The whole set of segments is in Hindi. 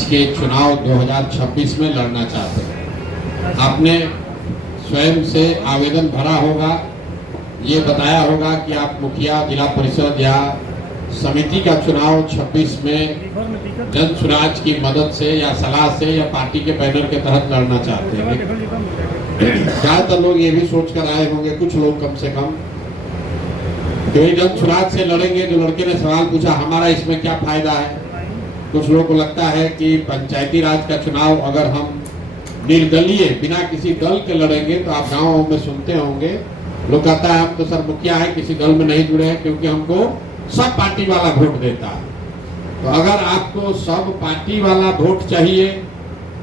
स्वराज के चुनाव 2026 में लड़ना चाहते हैं। आपने स्वयं से आवेदन भरा होगा, ये बताया होगा कि आप मुखिया, जिला परिषद या समिति का चुनाव 26 में जन स्वराज की मदद से या सलाह से या पार्टी के बैनर के तहत लड़ना चाहते हैं। ज्यादातर लोग ये भी सोच कर आए होंगे, कुछ लोग कम से कम, कि जन स्वराज से लड़ेंगे। जो लड़के ने सवाल पूछा, हमारा इसमें क्या फायदा है। कुछ लोगों को लगता है कि पंचायती राज का चुनाव अगर हम निर्दलीय बिना किसी दल के लड़ेंगे, तो आप गाँव में सुनते होंगे लोग कहता है हम तो सर मुखिया है, किसी दल में नहीं जुड़े हैं, क्योंकि हमको सब पार्टी वाला वोट देता है। तो अगर आपको सब पार्टी वाला वोट चाहिए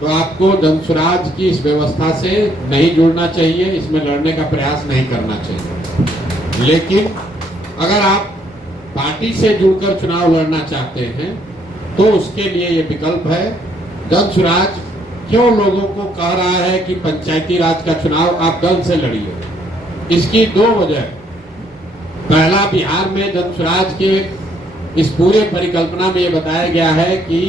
तो आपको जन स्वराज की इस व्यवस्था से नहीं जुड़ना चाहिए, इसमें लड़ने का प्रयास नहीं करना चाहिए। लेकिन अगर आप पार्टी से जुड़कर चुनाव लड़ना चाहते हैं तो उसके लिए ये विकल्प है। जन स्वराज क्यों लोगों को कह रहा है कि पंचायती राज का चुनाव आप दल से लड़िए, इसकी दो वजह। पहला, बिहार में जन स्वराज के इस पूरे परिकल्पना में ये बताया गया है कि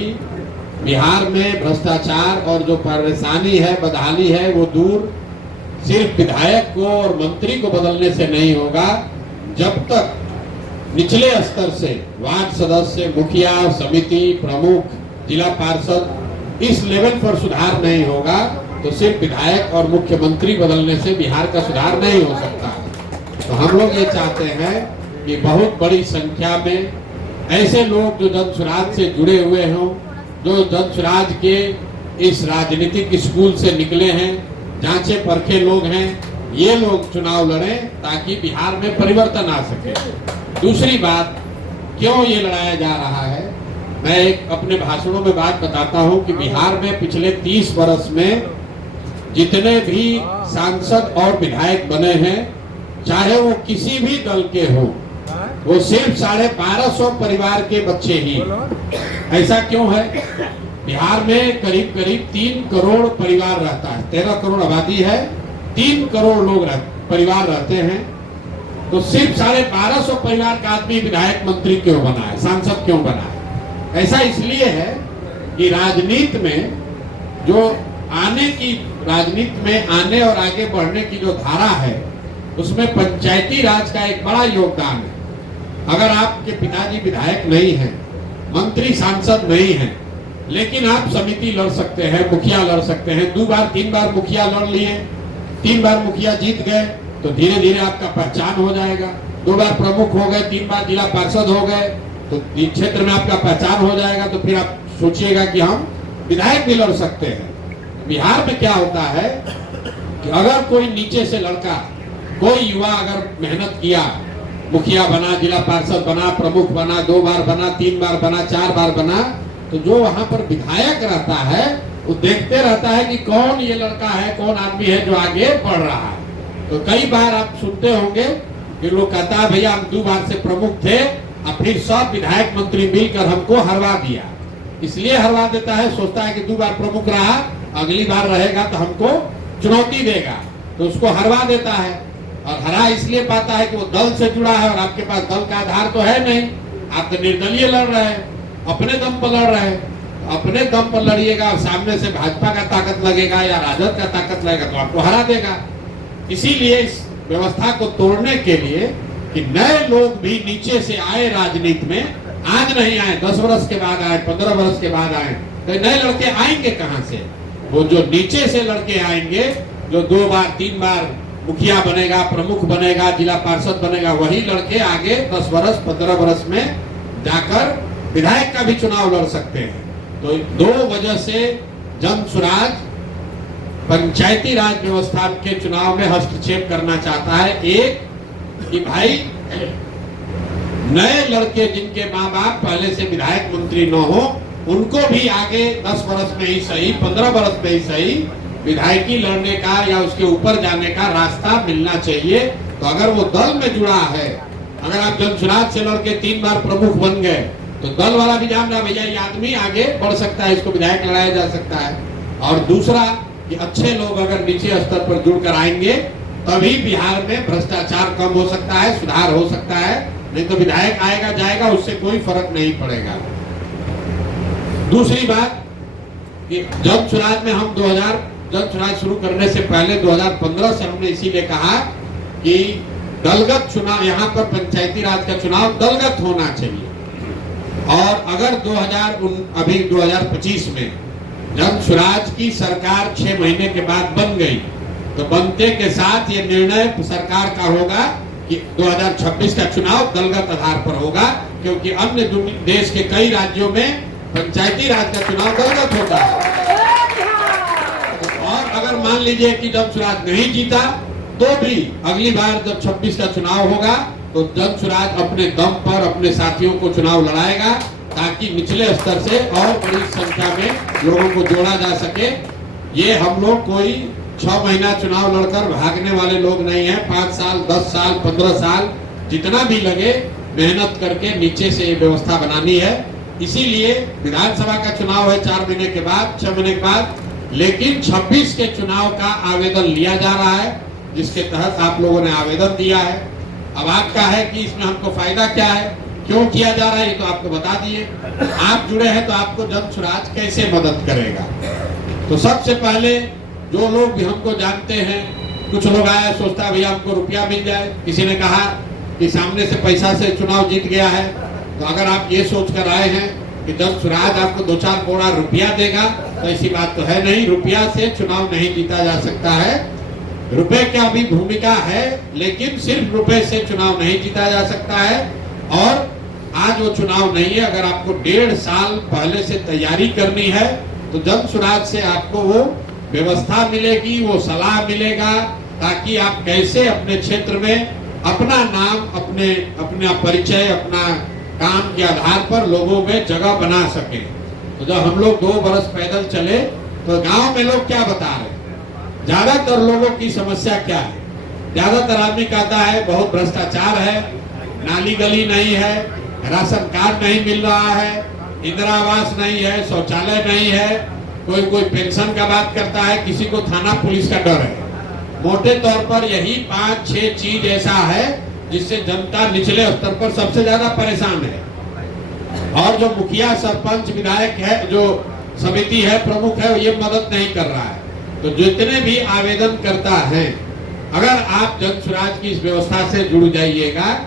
बिहार में भ्रष्टाचार और जो परेशानी है, बदहाली है, वो दूर सिर्फ विधायक को और मंत्री को बदलने से नहीं होगा। जब तक निचले स्तर से वार्ड सदस्य, मुखिया, समिति प्रमुख, जिला पार्षद इस लेवल पर सुधार नहीं होगा तो सिर्फ विधायक और मुख्यमंत्री बदलने से बिहार का सुधार नहीं हो सकता। तो हम लोग ये चाहते हैं कि बहुत बड़ी संख्या में ऐसे लोग जो जन स्वराज से जुड़े हुए हों, जो जन स्वराज के इस राजनीतिक स्कूल से निकले हैं, जांचे परखे लोग हैं, ये लोग चुनाव लड़ें ताकि बिहार में परिवर्तन आ सके। दूसरी बात, क्यों ये लड़ाया जा रहा है, मैं एक अपने भाषणों में बात बताता हूं कि बिहार में पिछले 30 वर्ष में जितने भी सांसद और विधायक बने हैं, चाहे वो किसी भी दल के हो, वो सिर्फ 1250 परिवार के बच्चे ही। ऐसा क्यों है? बिहार में करीब करीब 3 करोड़ परिवार रहता है, 13 करोड़ आबादी है, 3 करोड़ लोग परिवार रहते हैं। तो सिर्फ 1250 परिवार का आदमी विधायक मंत्री क्यों बना है, सांसद क्यों बना है? ऐसा इसलिए है कि राजनीति में जो राजनीति में आने और आगे बढ़ने की जो धारा है, उसमें पंचायती राज का एक बड़ा योगदान है। अगर आपके पिताजी विधायक नहीं हैं, मंत्री सांसद नहीं हैं, लेकिन आप समिति लड़ सकते हैं, मुखिया लड़ सकते हैं। 2 बार 3 बार मुखिया लड़ लिए, 3 बार मुखिया जीत गए तो धीरे धीरे आपका पहचान हो जाएगा। 2 बार प्रमुख हो गए, 3 बार जिला पार्षद हो गए तो क्षेत्र में आपका पहचान हो जाएगा। तो फिर आप सोचिएगा कि हम विधायक भी लड़ सकते हैं। बिहार में क्या होता है कि अगर कोई नीचे से लड़का, कोई युवा अगर मेहनत किया, मुखिया बना, जिला पार्षद बना, प्रमुख बना, 2 बार बना, 3 बार बना, 4 बार बना, तो जो वहां पर विधायक रहता है वो देखते रहता है कि कौन ये लड़का है, कौन आदमी है जो आगे बढ़ रहा है। तो कई बार आप सुनते होंगे कि लोग कहता है भैया हम 2 बार से प्रमुख थे, अब फिर सब विधायक मंत्री मिलकर हमको हरवा दिया। इसलिए हरवा देता है, सोचता है कि 2 बार प्रमुख रहा, अगली बार रहेगा तो हमको चुनौती देगा, तो उसको हरवा देता है। और हरा इसलिए पाता है कि वो दल से जुड़ा है और आपके पास दल का आधार तो है नहीं, आप तो निर्दलीय लड़ रहे हैं, अपने दम पर लड़ रहे हैं। अपने दम पर लड़िएगा और सामने से भाजपा का ताकत लगेगा या राजद का ताकत लगेगा तो आपको हरा देगा। इसीलिए इस व्यवस्था को तोड़ने के लिए कि नए लोग भी नीचे से आए राजनीति में, आज नहीं आए, 10 वर्ष के बाद आए, 15 वर्ष के बाद आए, तो नए लड़के आएंगे कहां से? वो जो नीचे से लड़के आएंगे, जो 2 बार 3 बार मुखिया बनेगा, प्रमुख बनेगा, जिला पार्षद बनेगा, वही लड़के आगे 10 वर्ष 15 वर्ष में जाकर विधायक का भी चुनाव लड़ सकते हैं। तो 2 वजह से जन स्वराज पंचायती राज व्यवस्था के चुनाव में हस्तक्षेप करना चाहता है। एक कि भाई नए लड़के जिनके माँ बाप पहले से विधायक मंत्री न हो, उनको भी आगे 10 वर्ष में ही सही, 15 वर्ष में ही सही, विधायकी लड़ने का या उसके ऊपर जाने का रास्ता मिलना चाहिए। तो अगर वो दल में जुड़ा है, अगर आप जन स्वराज से लड़के 3 बार प्रमुख बन गए तो दल वाला भी जान रहा भैया ये आदमी आगे बढ़ सकता है, इसको विधायक लड़ाया जा सकता है। और दूसरा कि अच्छे लोग अगर नीचे स्तर पर जुड़कर आएंगे तभी बिहार में भ्रष्टाचार कम हो सकता है, सुधार हो सकता है। नहीं तो विधायक आएगा जाएगा, उससे कोई फर्क नहीं पड़ेगा। दूसरी बात कि जन स्वराज में हम 2000 जन स्वराज शुरू करने से पहले 2015 से हमने इसीलिए कहा कि दलगत चुनाव, यहाँ पर पंचायती राज का चुनाव दलगत होना चाहिए। और अगर अभी 2025 में जन स्वराज की सरकार 6 महीने के बाद बन गई तो बनते के साथ ये निर्णय सरकार का होगा कि 2026 का चुनाव दलगत आधार पर होगा, क्योंकि अन्य देश के कई राज्यों में पंचायती राज का चुनाव दलगत होता है। और अगर मान लीजिए कि जन स्वराज नहीं जीता तो भी अगली बार जब 26 का चुनाव होगा तो जन स्वराज अपने दम पर अपने साथियों को चुनाव लड़ाएगा, ताकि निचले स्तर से और बड़ी संख्या में लोगों को जोड़ा जा सके। ये हम लोग कोई 6 महीना चुनाव लड़कर भागने वाले लोग नहीं है। 5 साल, 10 साल, 15 साल जितना भी लगे मेहनत करके नीचे से ये व्यवस्था बनानी है। इसीलिए विधानसभा का चुनाव है 4 महीने के बाद, 6 महीने के बाद, लेकिन 26 के चुनाव का आवेदन लिया जा रहा है, जिसके तहत आप लोगों ने आवेदन दिया है। अब आपका है कि इसमें हमको फायदा क्या है, क्यों किया जा रहा है, ये तो आपको बता दिए। आप जुड़े हैं तो आपको जन स्वराज कैसे मदद करेगा। तो सबसे पहले जो लोग भी हमको जानते हैं, कुछ लोग आया सोचता है भैया हमको रुपया मिल जाए, किसी ने कहा कि सामने से पैसा से चुनाव जीत गया है। तो अगर आप ये सोच कर आए हैं कि जन स्वराज आपको 2-4 करोड़ रुपया देगा, तो ऐसी बात तो है नहीं। रुपया से चुनाव नहीं जीता जा सकता है। रुपए का भी भूमिका है, लेकिन सिर्फ रुपए से चुनाव नहीं जीता जा सकता है। और आज वो चुनाव नहीं है। अगर आपको 1.5 साल पहले से तैयारी करनी है तो जन स्वराज से आपको वो व्यवस्था मिलेगी, वो सलाह मिलेगा, ताकि आप कैसे अपने क्षेत्र में अपना नाम, अपना परिचय, अपना काम के आधार पर लोगों में जगह बना सके। तो जब हम लोग 2 बरस पैदल चले तो गांव में लोग क्या बता रहे, ज्यादातर लोगों की समस्या क्या है। ज्यादातर आदमी कहता है बहुत भ्रष्टाचार है, नाली गली नहीं है, राशन कार्ड नहीं मिल रहा है, इंदिरा आवास नहीं है, शौचालय नहीं है, कोई पेंशन का बात करता है, किसी को थाना पुलिस का डर है। मोटे तौर पर यही 5-6 चीज ऐसा है जिससे जनता निचले स्तर पर सबसे ज्यादा परेशान है। और जो मुखिया, सरपंच, विधायक है, जो समिति है, प्रमुख है, ये मदद नहीं कर रहा है। तो जितने भी आवेदन करता है, अगर आप जन स्वराज की इस व्यवस्था से जुड़ जाइएगा,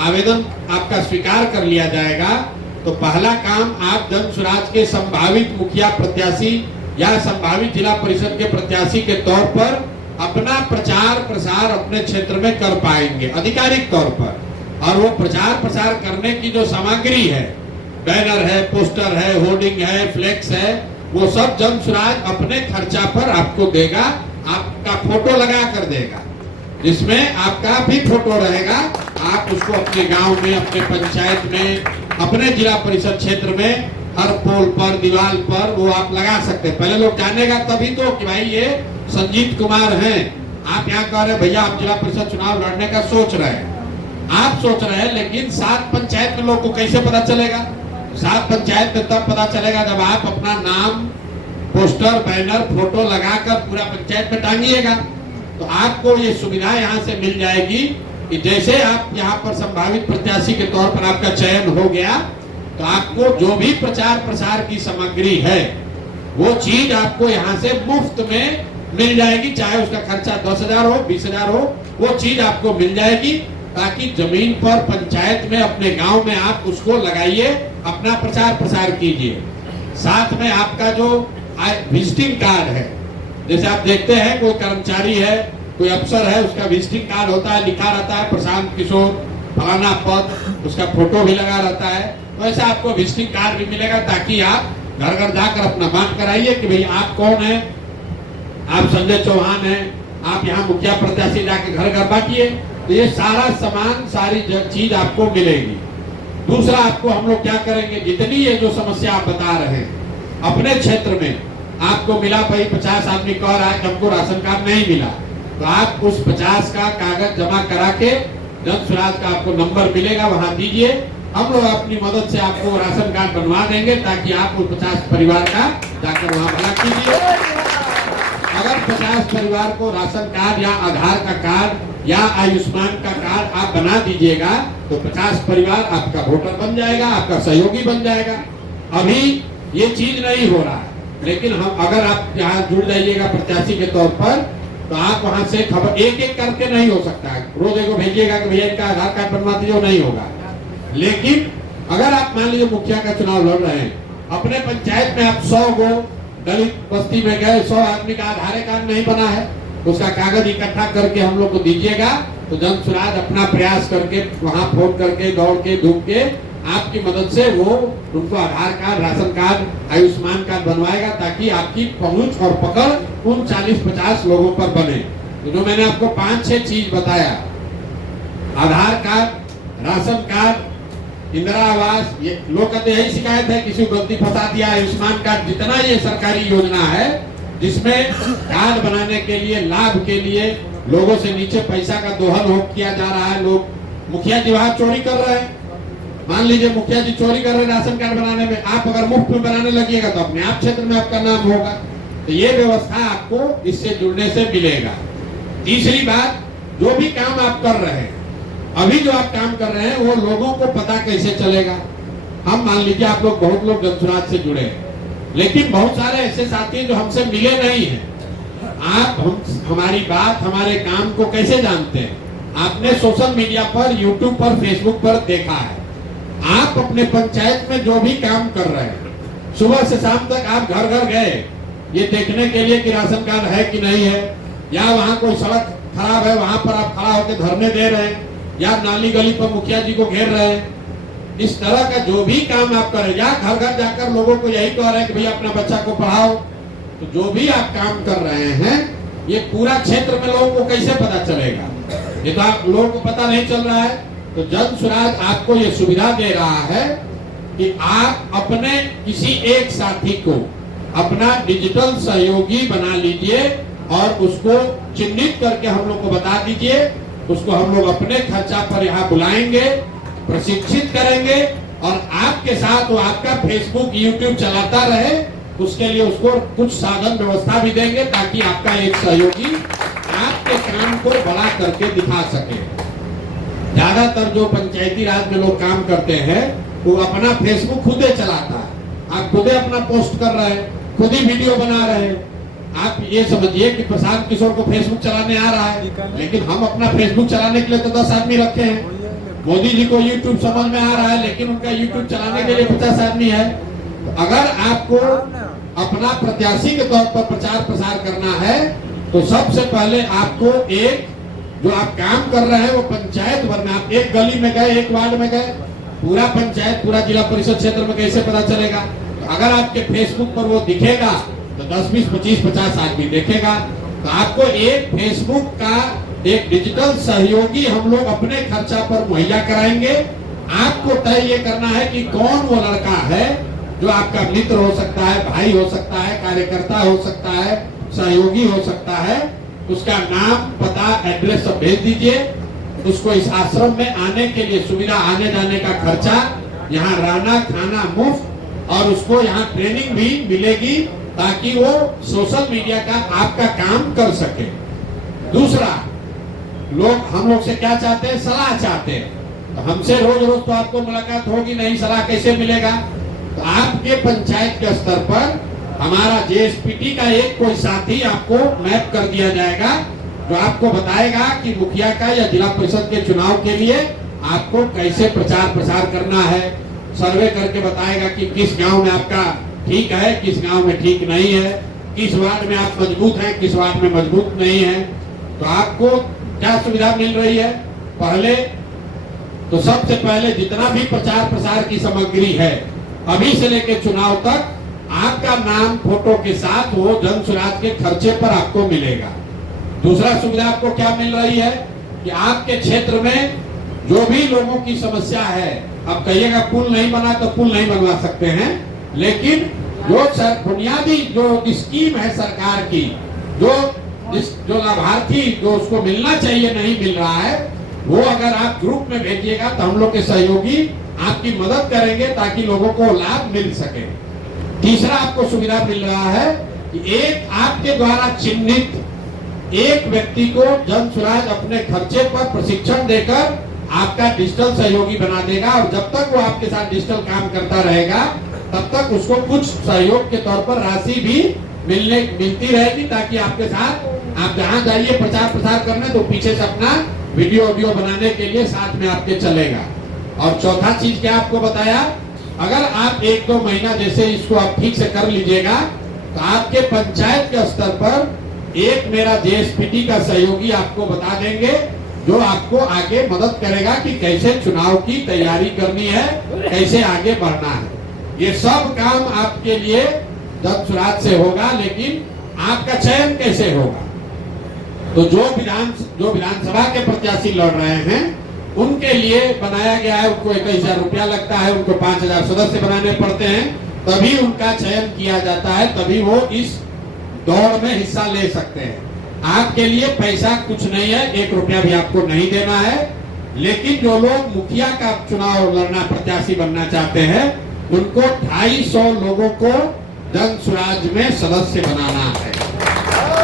आवेदन आपका स्वीकार कर लिया जाएगा, तो पहला काम आप जन स्वराज के संभावित मुखिया प्रत्याशी या संभावित जिला परिषद के प्रत्याशी के तौर पर अपना प्रचार प्रसार अपने क्षेत्र में कर पाएंगे आधिकारिक तौर पर। और वो प्रचार प्रसार करने की जो सामग्री है, बैनर है, पोस्टर है, होर्डिंग है, फ्लेक्स है, वो सब जन स्वराज अपने खर्चा पर आपको देगा, आपका फोटो लगा कर देगा, जिसमें आपका भी फोटो रहेगा। आप उसको अपने गांव में, अपने पंचायत में, अपने जिला परिषद क्षेत्र में हर पोल पर, दीवार पर वो आप लगा सकते हैं। पहले लोग जानेगा तभी तो कि भाई ये संजीत कुमार हैं। आप यहाँ कह रहे भैया आप जिला परिषद चुनाव लड़ने का सोच रहे हैं, आप सोच रहे हैं, लेकिन 7 पंचायत में लोग को कैसे पता चलेगा? 7 पंचायत में तब पता चलेगा जब आप अपना नाम, पोस्टर, बैनर, फोटो लगाकर पूरा पंचायत में टांगिएगा। तो आपको ये सुविधा यहाँ से मिल जाएगी कि जैसे आप यहाँ पर संभावित प्रत्याशी के तौर पर आपका चयन हो गया, तो आपको जो भी प्रचार प्रसार की सामग्री है वो चीज आपको यहाँ से मुफ्त में मिल जाएगी, चाहे उसका खर्चा 10,000 हो, 20,000 हो, वो चीज आपको मिल जाएगी, ताकि जमीन पर, पंचायत में, अपने गांव में आप उसको लगाइए, अपना प्रचार प्रसार कीजिए। साथ में आपका जो विजिटिंग कार्ड है, जैसे आप देखते हैं कोई कर्मचारी है, कोई अफसर है, उसका विजिटिंग कार्ड होता है, लिखा रहता है प्रशांत किशोर फलाना पद, उसका फोटो भी लगा रहता है। तो ऐसा आपको विजिटिंग कार्ड भी मिलेगा, ताकि आप घर घर जाकर अपना बात कराइए कि भाई आप कौन है, आप संजय चौहान हैं, आप यहाँ मुखिया प्रत्याशी, जाके घर घर बांटिए। तो ये सारा सामान, सारी चीज आपको मिलेगी। दूसरा, आपको हम लोग क्या करेंगे, जितनी ये जो समस्या आप बता रहे हैं अपने क्षेत्र में आपको मिला, भाई 50 आदमी कह रहा है कि हमको राशन कार्ड नहीं मिला, तो आप उस 50 का कागज जमा करा के जन स्वराज का आपको नंबर मिलेगा, वहां दीजिए। हम लोग अपनी मदद से आपको राशन कार्ड बनवा देंगे, ताकि आप उस 50 परिवार का जाकर वहां भला कीजिए। अगर 50 परिवार को राशन कार्ड या आधार का कार्ड या आयुष्मान का कार्ड आप बना दीजिएगा, तो 50 परिवार आपका वोटर बन जाएगा, आपका सहयोगी बन जाएगा। अभी ये चीज नहीं हो रहा है। लेकिन हम अगर आप यहाँ जुड़ जाइएगा प्रत्याशी के तौर पर, तो आप वहां से खबर एक एक करके नहीं हो सकता है, रोज एक भेजिएगा कि भैया इनका आधार कार्ड बनवा दीजिए, नहीं होगा। लेकिन अगर आप मान लीजिए मुखिया का चुनाव लड़ रहे हैं, अपने पंचायत में आप 100 गो दलित बस्ती में गए, 100 आदमी का आधार कार्ड नहीं बना है, उसका कागज इकट्ठा करके हम लोग को दीजिएगा, तो जन स्वराज अपना प्रयास करके वहां फोन करके दौड़ के धूप के आपकी मदद से वो उनको Aadhaar card, ration card, Ayushman card बनवाएगा, ताकि आपकी पहुंच और पकड़ उन 40-50 लोगों पर बने। तो जो मैंने आपको 5-6 चीज बताया, आधार कार्ड, राशन कार्ड, इंदिरा आवास, ये लोग कहते यही शिकायत है किसी को गलती फंसा दिया, आयुष्मान कार्ड, जितना ये सरकारी योजना है जिसमें कार्ड बनाने के लिए, लाभ के लिए लोगों से नीचे पैसा का दोहन हो किया जा रहा है। लोग मुखिया जी वहां चोरी कर रहे हैं, मान लीजिए मुखिया जी चोरी कर रहे हैं राशन कार्ड बनाने में, आप अगर मुफ्त में बनाने लगिएगा तो अपने आप क्षेत्र में आपका नाम होगा। तो ये व्यवस्था आपको इससे जुड़ने से मिलेगा। तीसरी बात, जो भी काम आप कर रहे हैं, अभी जो आप काम कर रहे हैं वो लोगों को पता कैसे चलेगा। हम मान लीजिए आप लोग, बहुत लोग जनसुराज से जुड़े हैं, लेकिन बहुत सारे ऐसे साथी जो हमसे मिले नहीं है। आप हमारी बात, हमारे काम को कैसे जानते हैं? आपने सोशल मीडिया पर, यूट्यूब पर, फेसबुक पर देखा है। आप अपने पंचायत में जो भी काम कर रहे हैं, सुबह से शाम तक आप घर घर गए ये देखने के लिए कि राशन कार्ड है कि नहीं है, या वहाँ कोई सड़क खराब है वहां पर आप खड़ा होकर धरने दे रहे हैं, या नाली गली पर मुखिया जी को घेर रहे हैं। इस तरह का जो भी काम आप करें, या घर घर जाकर लोगों को यही कह रहे हैं कि भैया अपना बच्चा को पढ़ाओ, तो जो भी आप काम कर रहे हैं ये पूरा क्षेत्र में लोगों को कैसे पता चलेगा? ये तो आप लोगों को पता नहीं चल रहा है। तो जन स्वराज आपको ये सुविधा दे रहा है कि आप अपने किसी एक साथी को अपना डिजिटल सहयोगी बना लीजिए और उसको चिन्हित करके हम लोग को बता दीजिए। उसको हम लोग अपने खर्चा पर यहाँ बुलाएंगे, प्रशिक्षित करेंगे और आपके साथ वो आपका फेसबुक, यूट्यूब चलाता रहे, उसके लिए उसको कुछ साधन व्यवस्था भी देंगे ताकि आपका एक सहयोगी आपके काम को बड़ा करके दिखा सके। ज्यादातर जो पंचायती राज में लोग काम करते हैं वो अपना फेसबुक खुद ही चलाता है, आप खुद ही अपना पोस्ट कर रहे हैं, खुद ही वीडियो बना रहे हैं। आप ये समझिए कि प्रशांत किशोर को फेसबुक चलाने आ रहा है, लेकिन हम अपना फेसबुक चलाने के लिए तो 10 आदमी रखे हैं। मोदी जी को यूट्यूब समझ में आ रहा है, लेकिन उनका यूट्यूब चलाने के लिए 50 आदमी है। तो अगर आपको अपना प्रत्याशी के तौर पर प्रचार प्रसार करना है तो सबसे पहले आपको एक जो आप काम कर रहे हैं वो पंचायत भर में, आप एक गली में गए, एक वार्ड में गए, पूरा पंचायत, पूरा जिला परिषद क्षेत्र में कैसे पता चलेगा? तो अगर आपके फेसबुक पर वो दिखेगा तो 10, 20, 25, 50 आदमी देखेगा। तो आपको एक फेसबुक का एक डिजिटल सहयोगी हम लोग अपने खर्चा पर मुहैया कराएंगे। आपको तय ये करना है कि कौन वो लड़का है जो आपका मित्र हो सकता है, भाई हो सकता है, कार्यकर्ता हो सकता है, सहयोगी हो सकता है। उसका नाम, पता, एड्रेस सब भेज दीजिए। उसको इस आश्रम में आने के लिए सुविधा, आने जाने का खर्चा, यहाँ रहना खाना मुफ्त, और उसको यहाँ ट्रेनिंग भी मिलेगी ताकि वो सोशल मीडिया का आपका काम कर सके। दूसरा, लोग हम लोग से क्या चाहते हैं? सलाह चाहते हैं। तो हमसे रोज रोज तो आपको मुलाकात होगी नहीं, सलाह कैसे मिलेगा? तो आपके पंचायत के स्तर पर हमारा जेएसपीटी का एक कोई साथी आपको मैप कर दिया जाएगा जो आपको बताएगा कि मुखिया का या जिला परिषद के चुनाव के लिए आपको कैसे प्रचार प्रसार करना है। सर्वे करके बताएगा कि किस गांव में आपका ठीक है, किस गांव में ठीक नहीं है, किस वार्ड में आप मजबूत हैं, किस वार्ड में मजबूत नहीं है। तो आपको क्या सुविधा मिल रही है? पहले तो सबसे पहले जितना भी प्रचार प्रसार की सामग्री है अभी से लेकर चुनाव तक आपका नाम फोटो के साथ वो जन स्वराज के खर्चे पर आपको मिलेगा। दूसरा सुविधा आपको क्या मिल रही है कि आपके क्षेत्र में जो भी लोगों की समस्या है, अब कहिएगा पुल नहीं बना तो पुल नहीं बनवा सकते हैं, लेकिन जो बुनियादी जो स्कीम है सरकार की, जो लाभार्थी जो उसको मिलना चाहिए नहीं मिल रहा है, वो अगर आप ग्रुप में भेजिएगा तो हम लोग के सहयोगी आपकी मदद करेंगे ताकि लोगों को लाभ मिल सके। तीसरा आपको सुविधा मिल रहा है कि एक आपके द्वारा चिन्हित एक व्यक्ति को जन स्वराज अपने खर्चे पर प्रशिक्षण देकर आपका डिजिटल सहयोगी बना देगा, और जब तक वो आपके साथ डिजिटल काम करता रहेगा तब तक उसको कुछ सहयोग के तौर पर राशि भी मिलती रहेगी, ताकि आपके साथ आप जहां जाइए प्रचार प्रसार करने तो पीछे से अपना वीडियो बनाने के लिए साथ में आपके चलेगा। और चौथा चीज क्या आपको बताया, अगर आप 1-2 महीना जैसे इसको आप ठीक से कर लीजिएगा तो आपके पंचायत के स्तर पर एक मेरा जेएसपीटी का सहयोगी आपको बता देंगे, जो आपको आगे मदद करेगा कि कैसे चुनाव की तैयारी करनी है, कैसे आगे बढ़ना है। ये सब काम आपके लिए जन सुराज से होगा, लेकिन आपका चयन कैसे होगा? तो जो विधानसभा के प्रत्याशी लड़ रहे हैं उनके लिए बनाया गया है, उनको 21,000 रुपया लगता है, उनको 5,000 सदस्य बनाने पड़ते हैं, तभी उनका चयन किया जाता है, तभी वो इस दौड़ में हिस्सा ले सकते हैं। आपके लिए पैसा कुछ नहीं है, 1 रुपया भी आपको नहीं देना है, लेकिन जो लोग मुखिया का चुनाव लड़ना, प्रत्याशी बनना चाहते हैं, उनको 250 लोगों को जन सुराज में सदस्य बनाना है।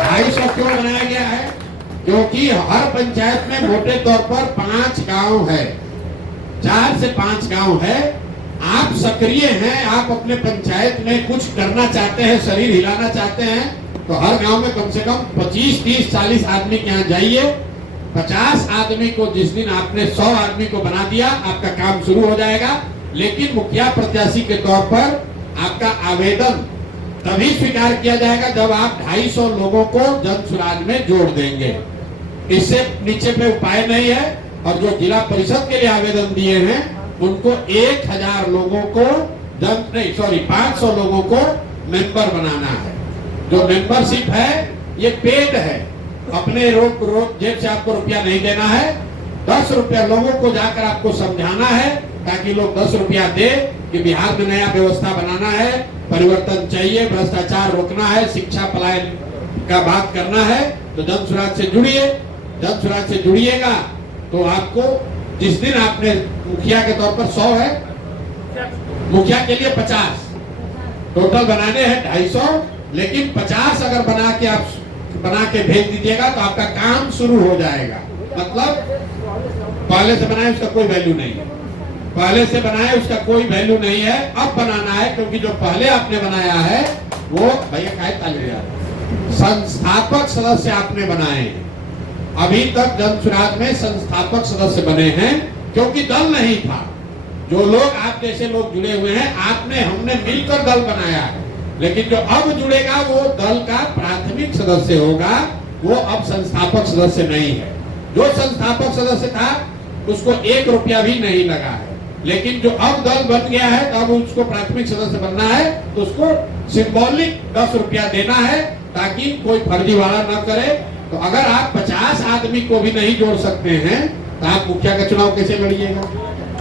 250 क्यों बनाया गया है? क्योंकि हर पंचायत में मोटे तौर पर 5 गांव है, 4 से 5 गांव है। आप सक्रिय हैं, आप अपने पंचायत में कुछ करना चाहते हैं, शरीर हिलाना चाहते हैं, तो हर गांव में कम से कम 25, 30, 40 आदमी के यहाँ जाइए। 50 आदमी को जिस दिन आपने 100 आदमी को बना दिया, आपका काम शुरू हो जाएगा। लेकिन मुखिया प्रत्याशी के तौर पर आपका आवेदन तभी स्वीकार किया जाएगा जब आप 250 लोगों को जन सुराज में जोड़ देंगे। इससे नीचे पे उपाय नहीं है। और जो जिला परिषद के लिए आवेदन दिए हैं उनको 1000 लोगों को 500 लोगों को मेंबर बनाना है। जो मेंबरशिप है ये पेड है, अपने रोज जेब से आपको रुपया नहीं देना है। 10 रुपया लोगों को जाकर आपको समझाना है, ताकि लोग 10 रुपया दे कि बिहार में नया व्यवस्था बनाना है, परिवर्तन चाहिए, भ्रष्टाचार रोकना है, शिक्षा पलायन का बात करना है। तो जन सुराज से जुड़िए। जन सुराज से जुड़िएगा तो आपको जिस दिन आपने मुखिया के तौर पर 100 है, मुखिया के लिए 50 टोटल बनाने हैं 250, लेकिन 50 अगर बना के भेज दीजिएगा तो आपका काम शुरू हो जाएगा। मतलब पहले से बनाए उसका कोई वैल्यू नहीं है, पहले से बनाए उसका कोई वैल्यू नहीं है। अब बनाना है, क्योंकि जो पहले आपने बनाया है वो भैया संस्थापक सदस्य आपने बनाए हैं। अभी तक जन सुराज में संस्थापक सदस्य बने हैं, क्योंकि दल नहीं था। जो लोग आप जैसे लोग जुड़े हुए हैं, हमने मिलकर दल बनाया है। लेकिन जो अब जुड़ेगा वो दल का प्राथमिक सदस्य होगा, वो अब संस्थापक सदस्य नहीं है। जो संस्थापक सदस्य था उसको 1 रुपया भी नहीं लगा है, लेकिन जो अब दल बन गया है तब उसको प्राथमिक सदस्य बनना है, तो उसको सिंबॉलिक 10 रुपया देना है, ताकि कोई फर्जीवाड़ा न करे। तो अगर आप 50 आदमी को भी नहीं जोड़ सकते हैं तो आप मुखिया का चुनाव कैसे लड़िएगा?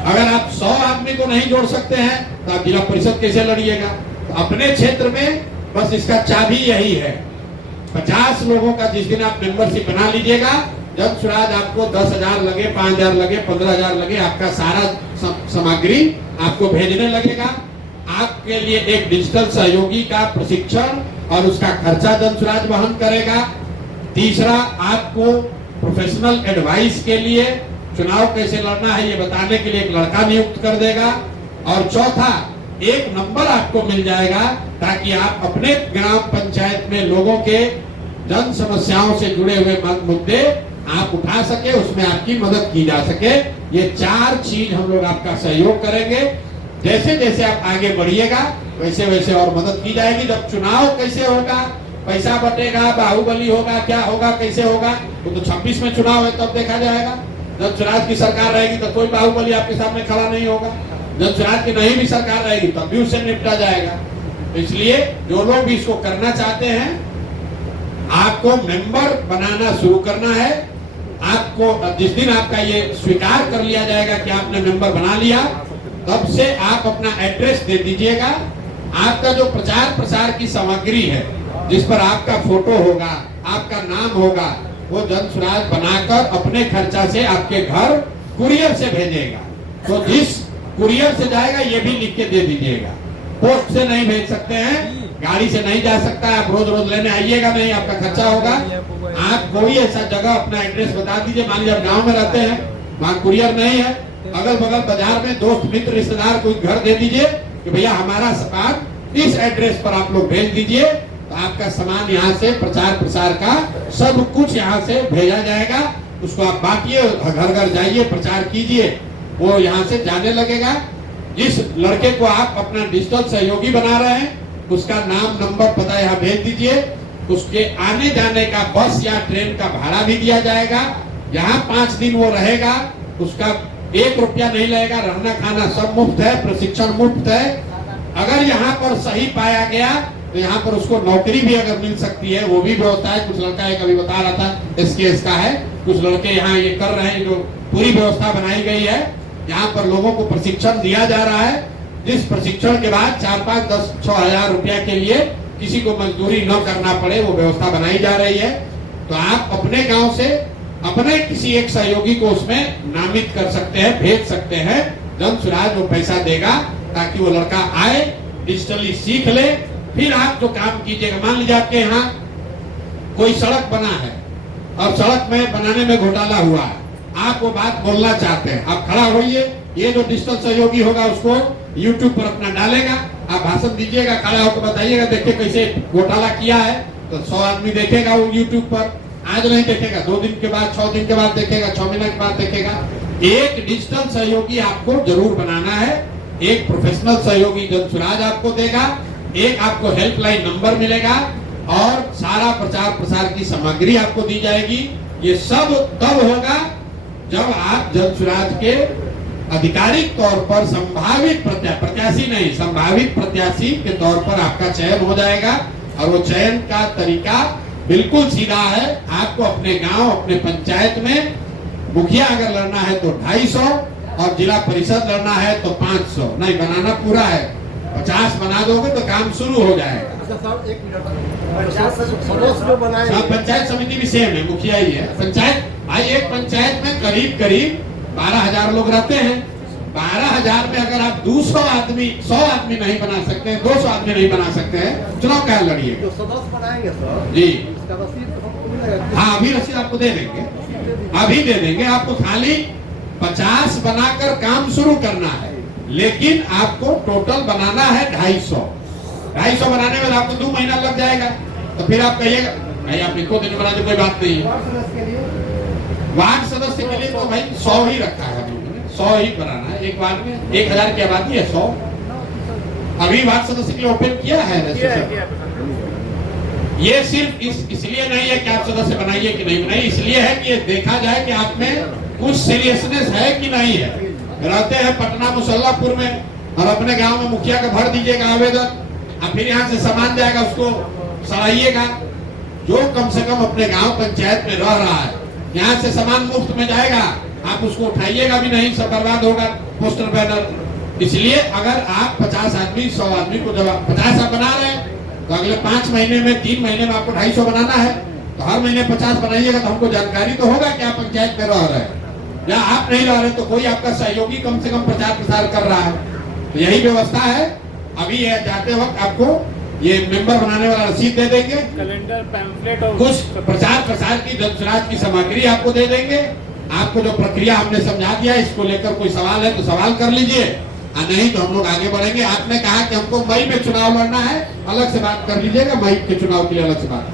अगर आप 100 आदमी को नहीं जोड़ सकते हैं तो आप जिला परिषद कैसे लड़िएगा? तो अपने क्षेत्र में बस इसका चाबी यही है। 50 लोगों का जिस दिन आप मेंबरशिप बना लीजिएगा, जन सुराज आपको 10,000 लगे, 5,000 लगे, 15,000 लगे, आपका सारा सामग्री आपको भेजने लगेगा। आपके लिए एक डिजिटल सहयोगी का प्रशिक्षण और उसका खर्चा जन सुराज वहन करेगा। तीसरा, आपको प्रोफेशनल एडवाइस के लिए चुनाव कैसे लड़ना है ये बताने के लिए एक लड़का नियुक्त कर देगा। और चौथा, एक नंबर आपको मिल जाएगा, ताकि आप अपने ग्राम पंचायत में लोगों के जन समस्याओं से जुड़े हुए मुद्दे आप उठा सके, उसमें आपकी मदद की जा सके। ये 4 चीज हम लोग आपका सहयोग करेंगे। जैसे जैसे आप आगे बढ़िएगा वैसे वैसे और मदद की जाएगी। जब चुनाव कैसे होगा, पैसा बटेगा, बाहुबली होगा, क्या होगा, कैसे होगा, वो तो 26 में चुनाव है, तब देखा जाएगा। जब सुराज की सरकार रहेगी तो कोई बाहुबली आपके सामने खड़ा नहीं होगा। जब सुराज की नहीं भी सरकार रहेगी तब भी उससे निपटा जाएगा। इसलिए जो लोग भी इसको करना चाहते हैं, आपको मेंबर बनाना शुरू करना है। आपको जिस दिन आपका ये स्वीकार कर लिया जाएगा कि आपने मेंबर बना लिया, तब से आप अपना एड्रेस दे दीजिएगा। आपका जो प्रचार प्रसार की सामग्री है, जिस पर आपका फोटो होगा, आपका नाम होगा, वो जन सुराज बनाकर अपने खर्चा से आपके घर कुरियर से भेजेगा। तो जिस कुरियर से जाएगा ये भी लिख के दे दीजिएगा। पोस्ट से नहीं भेज सकते हैं, गाड़ी से नहीं जा सकता है, आप रोज रोज लेने आइएगा नहीं, आपका खर्चा होगा। आप कोई ऐसा जगह अपना एड्रेस बता दीजिए। मान लीजिए आप गाँव में रहते हैं, वहाँ कुरियर नहीं है, अगल बगल बाजार में दोस्त मित्र रिश्तेदार कोई घर दे दीजिए, कि भैया हमारा सामान इस एड्रेस पर आप लोग भेज दीजिए, तो आपका सामान यहाँ से प्रचार प्रसार का सब कुछ यहाँ से भेजा जाएगा। उसको आप बांटिए, घर घर जाइए, प्रचार कीजिए, वो यहाँ से जाने लगेगा। जिस लड़के को आप अपना डिजिटल सहयोगी बना रहे हैं उसका नाम, नंबर, पता यहाँ भेज दीजिए। उसके आने जाने का बस या ट्रेन का भाड़ा भी दिया जाएगा। यहाँ 5 दिन वो रहेगा, उसका 1 रुपया नहीं लगेगा, रहना खाना सब मुफ्त है, प्रशिक्षण मुफ्त है। अगर यहाँ पर सही पाया गया तो यहाँ पर उसको नौकरी भी अगर मिल सकती है, वो भी व्यवस्था है। कुछ लड़का एक अभी बता रहा था SKS का है, कुछ लड़के यहाँ ये कर रहे हैं, जो पूरी व्यवस्था बनाई गई है। यहाँ पर लोगों को प्रशिक्षण दिया जा रहा है, जिस प्रशिक्षण के बाद 4, 5, 10, 6 हजार रुपया के लिए किसी को मजदूरी न करना पड़े, वो व्यवस्था बनाई जा रही है। तो आप अपने गांव से अपने किसी एक सहयोगी को उसमें नामित कर सकते हैं, भेज सकते हैं। जन स्वराज वो पैसा देगा ताकि वो लड़का आए, डिजिटली सीख ले। फिर आप जो काम कीजिएगा, मान लीजिए आपके यहाँ कोई सड़क बना है और सड़क में बनाने में घोटाला हुआ है, आप वो बात बोलना चाहते हैं, आप खड़ा होइए। ये जो डिजिटल सहयोगी होगा उसको YouTube पर अपना डालेगा, आप भाषण दीजिएगा, खड़ा होकर बताइएगा देखिए कैसे घोटाला किया है, तो 100 आदमी देखेगा वो YouTube पर। आज नहीं देखेगा, 2 दिन के बाद, 6 दिन के बाद देखेगा, 6 महीने के बाद देखेगा। एक डिजिटल सहयोगी आपको जरूर बनाना है। एक प्रोफेशनल सहयोगी जन स्वराज आपको देगा, एक आपको हेल्पलाइन नंबर मिलेगा और सारा प्रचार प्रसार की सामग्री आपको दी जाएगी। ये सब तब होगा जब आप जन स्वराज के आधिकारिक तौर पर संभावित प्रत्याशी नहीं, संभावित प्रत्याशी के तौर पर आपका चयन हो जाएगा। और वो चयन का तरीका बिल्कुल सीधा है। आपको अपने गांव, अपने पंचायत में मुखिया अगर लड़ना है तो 250 और जिला परिषद लड़ना है तो 500। नहीं, बनाना पूरा है, 50 बना दोगे तो काम शुरू हो जाएगा। पंचायत समिति भी सेम है, मुखिया ही है। पंचायत भाई, एक पंचायत में करीब 12,000 लोग रहते हैं। 12,000 में अगर आप 200 आदमी, 100 आदमी नहीं बना सकते हैं, 200 आदमी नहीं बना सकते हैं, चुनाव क्या लड़िए? जो सदस्य बनाएंगे सर जी, इसका रसीद हमको मिलेगा? हाँ, अभी रसीद आपको दे देंगे, अभी दे देंगे। आपको खाली 50 बनाकर काम शुरू करना है, लेकिन आपको टोटल बनाना है 250 बनाने में आपको 2 महीना लग जाएगा। तो फिर आप कहिएगा भाई आप 1 दिन बना दो, कोई बात नहीं है। वार्ड सदस्य के लिए तो भाई 100 ही रखा है, 100 ही बनाना है। एक वार्ड में 1000 की आबादी है, 100। अभी वार्ड सदस्य के लिए ओपन किया है। ये सिर्फ इसलिए नहीं है कि आप सदस्य बनाइए कि नहीं बनाइए, इसलिए है कि ये देखा जाए कि आप में कुछ सीरियसनेस है कि नहीं है। रहते हैं पटना मुसल्लापुर में और अपने गांव में मुखिया का भर दीजिएगा आवेदन, और फिर यहाँ से सामान जाएगा, उसको सड़ाइएगा। जो कम से कम अपने गांव पंचायत में रह रहा है, यहाँ से सामान मुफ्त में जाएगा, आप उसको उठाइएगा भी नहीं, सब बर्बाद होगा, पोस्टर बैनर। इसलिए अगर आप 50 आदमी, 100 आदमी को जब आप 50 आप बना रहे हैं तो अगले 5 महीने में, 3 महीने में आपको 250 बनाना है। तो हर महीने 50 बनाइएगा तो हमको जानकारी तो होगा कि आप पंचायत में रह रहे हैं, या आप नहीं रह रहे तो कोई आपका सहयोगी कम से कम प्रचार प्रसार कर रहा है। तो यही व्यवस्था है। अभी ये जाते वक्त आपको ये मेंबर बनाने वाला रसीद दे देंगे, कैलेंडर, पैम्फलेट और कुछ प्रचार प्रसार की, जन स्वराज की सामग्री आपको दे देंगे। आपको जो प्रक्रिया हमने समझा दिया, इसको लेकर कोई सवाल है तो सवाल कर लीजिए, नहीं तो हम लोग आगे बढ़ेंगे। आपने कहा कि हमको मई में चुनाव लड़ना है, अलग से बात कर लीजिएगा, मई के चुनाव के लिए अलग से बात।